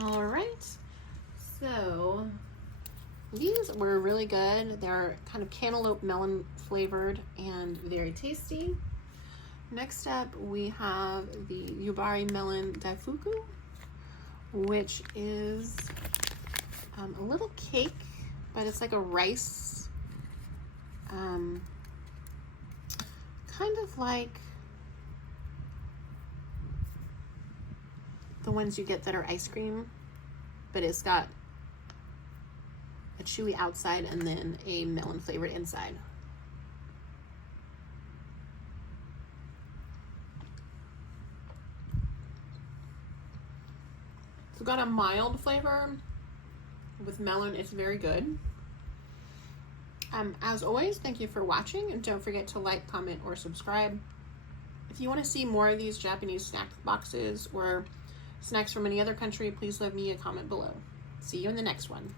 All right, so these were really good. They're kind of cantaloupe melon flavored and very tasty. Next up, we have the Yubari Melon Daifuku, which is a little cake, but it's like a rice, kind of like the ones you get that are ice cream, but it's got a chewy outside and then a melon flavored inside. It's got a mild flavor with melon. It's very good. As always, thank you for watching, and don't forget to like, comment, or subscribe. If you want to see more of these Japanese snack boxes or snacks from any other country, please leave me a comment below. See you in the next one.